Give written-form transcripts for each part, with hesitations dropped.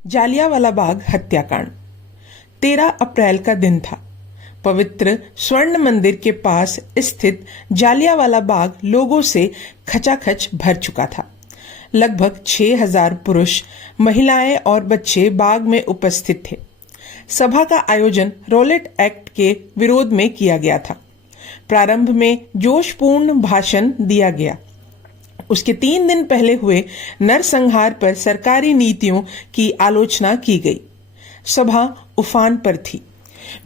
जालियांवाला बाग हत्याकांड 13 अप्रैल का दिन था। पवित्र स्वर्ण मंदिर के पास स्थित जालियांवाला बाग लोगों से खचाखच भर चुका था। लगभग 6000 पुरुष, महिलाएं और बच्चे बाग में उपस्थित थे। सभा का आयोजन रॉलेट एक्ट के विरोध में किया गया था। प्रारंभ में जोशपूर्ण भाषण दिया गया। उसके 3 दिन पहले हुए नरसंहार पर सरकारी नीतियों की आलोचना की गई। सभा उफान पर थी।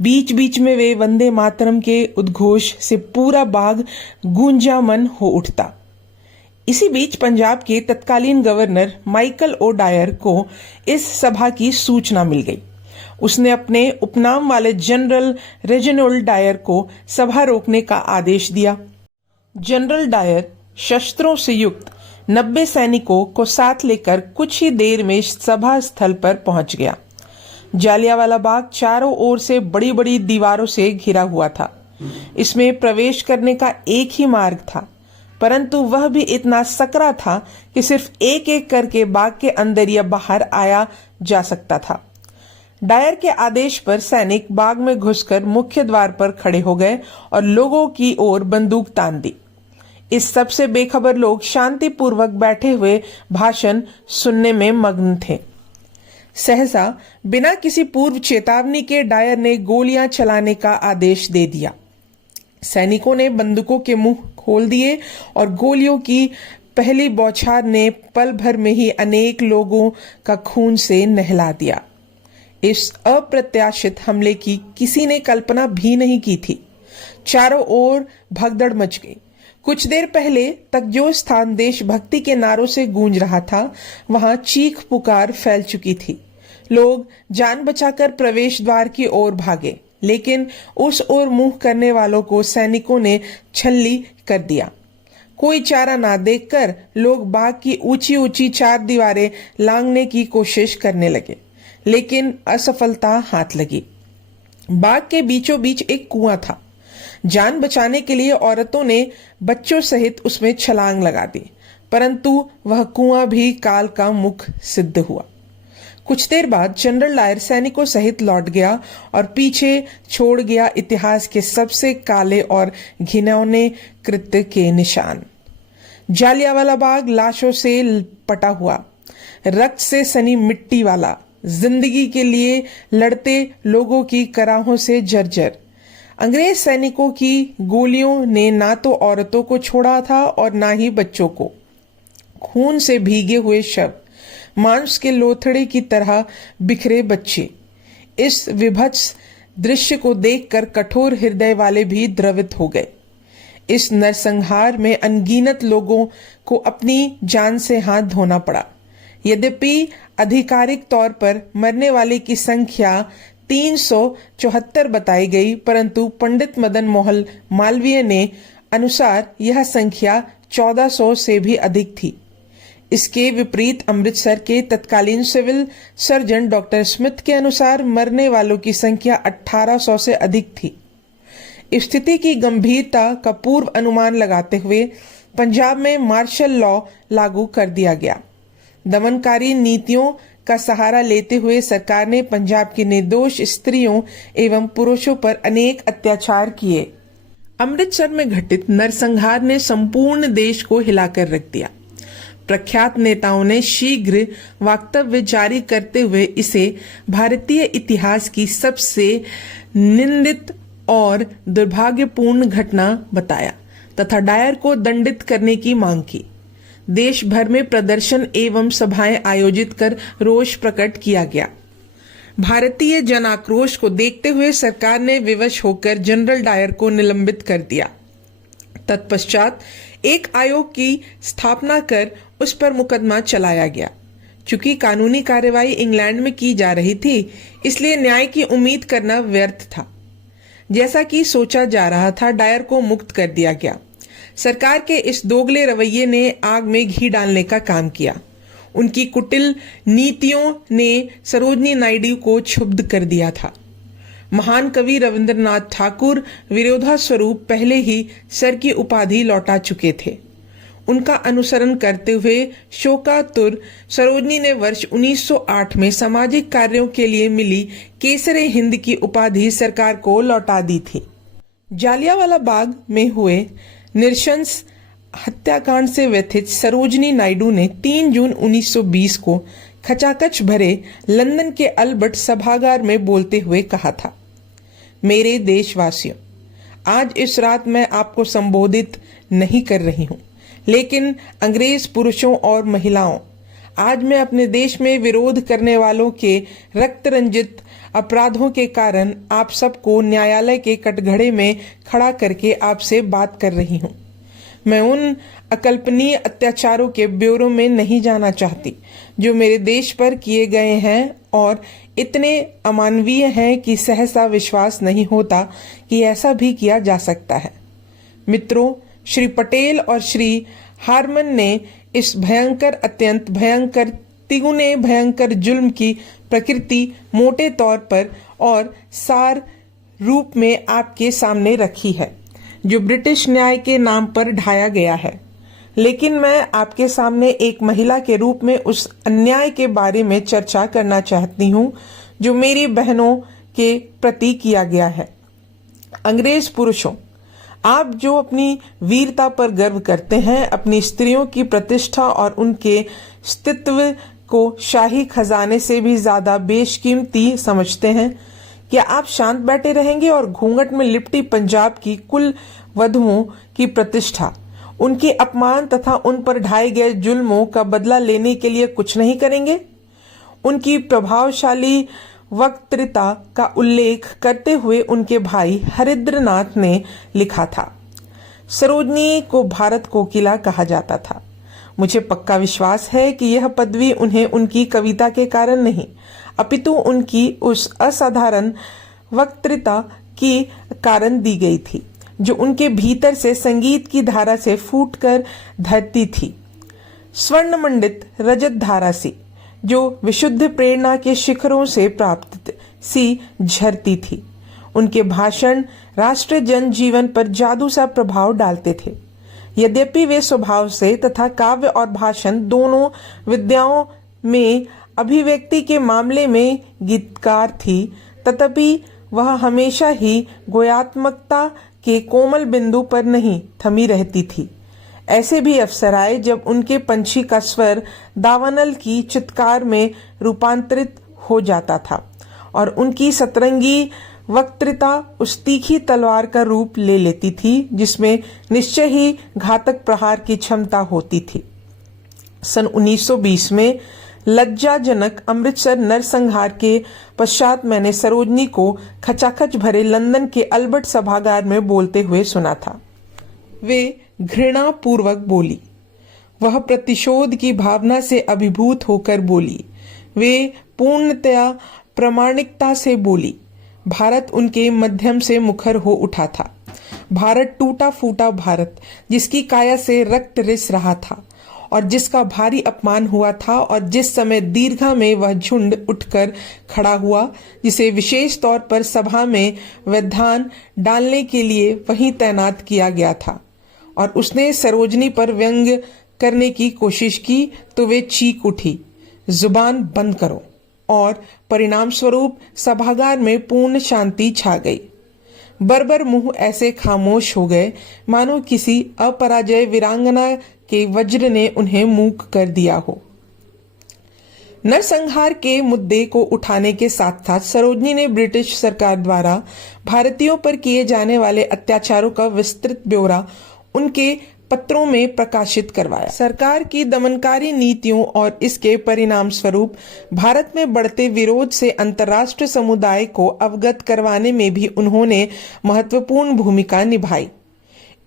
बीच बीच में वे वंदे मातरम के उद्घोष से पूरा बाग गूंजामन हो उठता। इसी बीच पंजाब के तत्कालीन गवर्नर माइकल ओ डायर को इस सभा की सूचना मिल गई। उसने अपने उपनाम वाले जनरल रेजिनोल्ड डायर को सभा रोकने का आदेश दिया। जनरल डायर शस्त्रों से युक्त 90 सैनिकों को साथ लेकर कुछ ही देर में सभा स्थल पर पहुंच गया। जालियांवाला बाग चारों ओर से बड़ी बड़ी दीवारों से घिरा हुआ था। इसमें प्रवेश करने का एक ही मार्ग था, परंतु वह भी इतना सकरा था कि सिर्फ एक एक करके बाग के अंदर या बाहर आया जा सकता था। डायर के आदेश पर सैनिक बाग में घुसकर मुख्य द्वार पर खड़े हो गए और लोगों की ओर बंदूक तान दी। इस सबसे बेखबर लोग शांतिपूर्वक बैठे हुए भाषण सुनने में मग्न थे। सहसा बिना किसी पूर्व चेतावनी के डायर ने गोलियां चलाने का आदेश दे दिया। सैनिकों ने बंदूकों के मुंह खोल दिए और गोलियों की पहली बौछार ने पल भर में ही अनेक लोगों का खून से नहला दिया। इस अप्रत्याशित हमले की किसी ने कल्पना भी नहीं की थी। चारों ओर भगदड़ मच गई। कुछ देर पहले तक जो स्थान देशभक्ति के नारों से गूंज रहा था, वहां चीख पुकार फैल चुकी थी। लोग जान बचाकर प्रवेश द्वार की ओर भागे, लेकिन उस ओर मुंह करने वालों को सैनिकों ने छल्ली कर दिया। कोई चारा ना देखकर लोग बाग की ऊंची ऊंची 4 दीवारें लांघने की कोशिश करने लगे, लेकिन असफलता हाथ लगी। बाग के बीचों बीच एक कुआं था। जान बचाने के लिए औरतों ने बच्चों सहित उसमें छलांग लगा दी, परंतु वह कुआं भी काल का मुख सिद्ध हुआ। कुछ देर बाद जनरल डायर सैनिकों सहित लौट गया और पीछे छोड़ गया इतिहास के सबसे काले और घिनौने कृत्य के निशान। जालियांवाला बाग लाशों से पटा हुआ, रक्त से सनी मिट्टी वाला, जिंदगी के लिए लड़ते लोगों की कराहों से जर्जर। अंग्रेज सैनिकों की गोलियों ने ना तो औरतों को छोड़ा था और ना ही बच्चों को। खून से भीगे हुए शव, मांस के लोथड़े की तरह बिखरे बच्चे। इस विभत्स दृश्य को देखकर कठोर हृदय वाले भी द्रवित हो गए। इस नरसंहार में अनगिनत लोगों को अपनी जान से हाथ धोना पड़ा। यद्यपि आधिकारिक तौर पर मरने वाले की संख्या 374 बताई गई, परंतु पंडित मदन मोहन मालवीय ने अनुसार यह संख्या 1400 से भी अधिक थी। इसके विपरीत अमृतसर के तत्कालीन सिविल सर्जन डॉक्टर स्मिथ के अनुसार मरने वालों की संख्या 1800 से अधिक थी। स्थिति की गंभीरता का पूर्व अनुमान लगाते हुए पंजाब में मार्शल लॉ लागू कर दिया गया। दमनकारी नीतियों का सहारा लेते हुए सरकार ने पंजाब की निर्दोष स्त्रियों एवं पुरुषों पर अनेक अत्याचार किए। अमृतसर में घटित नरसंहार ने संपूर्ण देश को हिलाकर रख दिया। प्रख्यात नेताओं ने शीघ्र वक्तव्य जारी करते हुए इसे भारतीय इतिहास की सबसे निंदित और दुर्भाग्यपूर्ण घटना बताया तथा डायर को दंडित करने की मांग की। देश भर में प्रदर्शन एवं सभाएं आयोजित कर रोष प्रकट किया गया। भारतीय जन आक्रोश को देखते हुए सरकार ने विवश होकर जनरल डायर को निलंबित कर दिया। तत्पश्चात एक आयोग की स्थापना कर उस पर मुकदमा चलाया गया। चूंकि कानूनी कार्रवाई इंग्लैंड में की जा रही थी, इसलिए न्याय की उम्मीद करना व्यर्थ था। जैसा कि सोचा जा रहा था, डायर को मुक्त कर दिया गया। सरकार के इस दोगले रवैये ने आग में घी डालने का काम किया। उनकी कुटिल नीतियों ने सरोजनी नायडू को क्षुब्ध कर दिया था। महान कवि रविंद्रनाथ ठाकुर विरोधा स्वरूप पहले ही सर की उपाधि लौटा चुके थे। उनका अनुसरण करते हुए शोकातुर सरोजनी ने वर्ष 1908 में सामाजिक कार्यों के लिए मिली केसरे हिंद की उपाधि सरकार को लौटा दी थी। जालियांवाला बाग में हुए नृशंस हत्याकांड से व्यथित सरोजनी नायडू ने 3 जून 1920 को खचाखच भरे लंदन के अल्बर्ट सभागार में बोलते हुए कहा था, मेरे देशवासियों, आज इस रात मैं आपको संबोधित नहीं कर रही हूं, लेकिन अंग्रेज पुरुषों और महिलाओं, आज मैं अपने देश में विरोध करने वालों के रक्त रंजित अपराधों के कारण आप सबको न्यायालय के कटघरे में खड़ा करके आपसे बात कर रही हूं। मैं उन अकल्पनीय अत्याचारों के ब्यौरों में नहीं जाना चाहती जो मेरे देश पर किए गए हैं और इतने अमानवीय हैं कि सहसा विश्वास नहीं होता कि ऐसा भी किया जा सकता है। मित्रों, श्री पटेल और श्री हार्मन ने इस भयंकर, अत्यंत भयंकर, तिगुने भयंकर जुल्म की प्रकृति मोटे तौर पर और सार रूप में आपके सामने रखी है, जो ब्रिटिश न्याय के नाम पर ढाया गया है। लेकिन मैं आपके सामने एक महिला के रूप में उस अन्याय के बारे में चर्चा करना चाहती हूँ जो मेरी बहनों के प्रति किया गया है। अंग्रेज पुरुषों, आप जो अपनी वीरता पर गर्व करते हैं, अपनी स्त्रियों की प्रतिष्ठा और उनके अस्तित्व को शाही खजाने से भी ज्यादा बेशकीमती समझते हैं, क्या आप शांत बैठे रहेंगे और घूंघट में लिपटी पंजाब की कुल वधुओं की प्रतिष्ठा, उनके अपमान तथा उन पर ढाए गए जुल्मों का बदला लेने के लिए कुछ नहीं करेंगे? उनकी प्रभावशाली वक्तृता का उल्लेख करते हुए उनके भाई हरिद्रनाथ ने लिखा था, सरोजनी को भारत कोकिला कहा जाता था। मुझे पक्का विश्वास है कि यह पदवी उन्हें उनकी कविता के कारण नहीं, अपितु उनकी उस असाधारण वक्तृता के कारण दी गई थी जो उनके भीतर से संगीत की धारा से फूटकर धरती थी, स्वर्ण मंडित रजत धारा सी, जो विशुद्ध प्रेरणा के शिखरों से प्राप्त सी झरती थी। उनके भाषण राष्ट्र जनजीवन पर जादू सा प्रभाव डालते थे। यद्यपि वे स्वभाव से तथा काव्य और भाषण दोनों विद्याओं में अभिव्यक्ति के मामले में गीतकार थी, तथापि वह हमेशा ही गोयात्मकता के कोमल बिंदु पर नहीं थमी रहती थी। ऐसे भी अवसर आए जब उनके पंछी का स्वर दावानल की चित्कार में रूपांतरित हो जाता था और उनकी सतरंगी वक्तृता उस तीखी तलवार का रूप ले लेती थी जिसमें निश्चय ही घातक प्रहार की क्षमता होती थी। सन 1920 में लज्जाजनक अमृतसर नरसंहार के पश्चात मैंने सरोजनी को खचाखच भरे लंदन के अल्बर्ट सभागार में बोलते हुए सुना था। वे घृणा पूर्वक बोली, वह प्रतिशोध की भावना से अभिभूत होकर बोली, वे पूर्णतया प्रामाणिकता से बोली। भारत उनके मध्यम से मुखर हो उठा था। भारत टूटा फूटा भारत, जिसकी काया से रक्त रिस रहा था और जिसका भारी अपमान हुआ था, और जिस समय दीर्घा में वह झुंड उठकर खड़ा हुआ जिसे विशेष तौर पर सभा में व्यवधान डालने के लिए वहीं तैनात किया गया था, और उसने सरोजनी पर व्यंग करने की कोशिश की तो वे चीख उठी, जुबान बंद करो, और परिणाम स्वरूप सभागार में पूर्ण शांति छा गई। बर्बर मुंह ऐसे खामोश हो गए मानो किसी अपराजय वीरांगना के वज्र ने उन्हें मूक कर दिया हो। नरसंहार के मुद्दे को उठाने के साथ साथ सरोजनी ने ब्रिटिश सरकार द्वारा भारतीयों पर किए जाने वाले अत्याचारों का विस्तृत ब्यौरा उनके पत्रों में प्रकाशित करवाया। सरकार की दमनकारी नीतियों और इसके परिणाम स्वरूप भारत में बढ़ते विरोध से अंतर्राष्ट्रीय समुदाय को अवगत करवाने में भी उन्होंने महत्वपूर्ण भूमिका निभाई।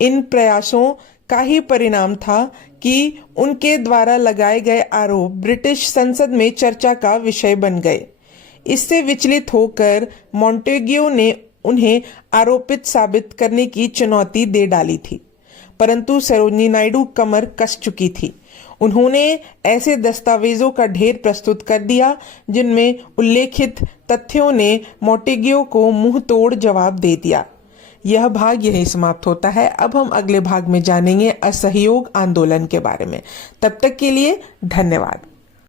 इन प्रयासों का ही परिणाम था कि उनके द्वारा लगाए गए आरोप ब्रिटिश संसद में चर्चा का विषय बन गए। इससे विचलित होकर मॉन्टेग्यू ने उन्हें आरोपित साबित करने की चुनौती दे डाली थी, परंतु सरोजनी नायडू कमर कस चुकी थी। उन्होंने ऐसे दस्तावेजों का ढेर प्रस्तुत कर दिया जिनमें उल्लेखित तथ्यों ने मॉन्टेग्यू को मुंह तोड़ जवाब दे दिया। यह भाग यही समाप्त होता है। अब हम अगले भाग में जानेंगे असहयोग आंदोलन के बारे में। तब तक के लिए धन्यवाद।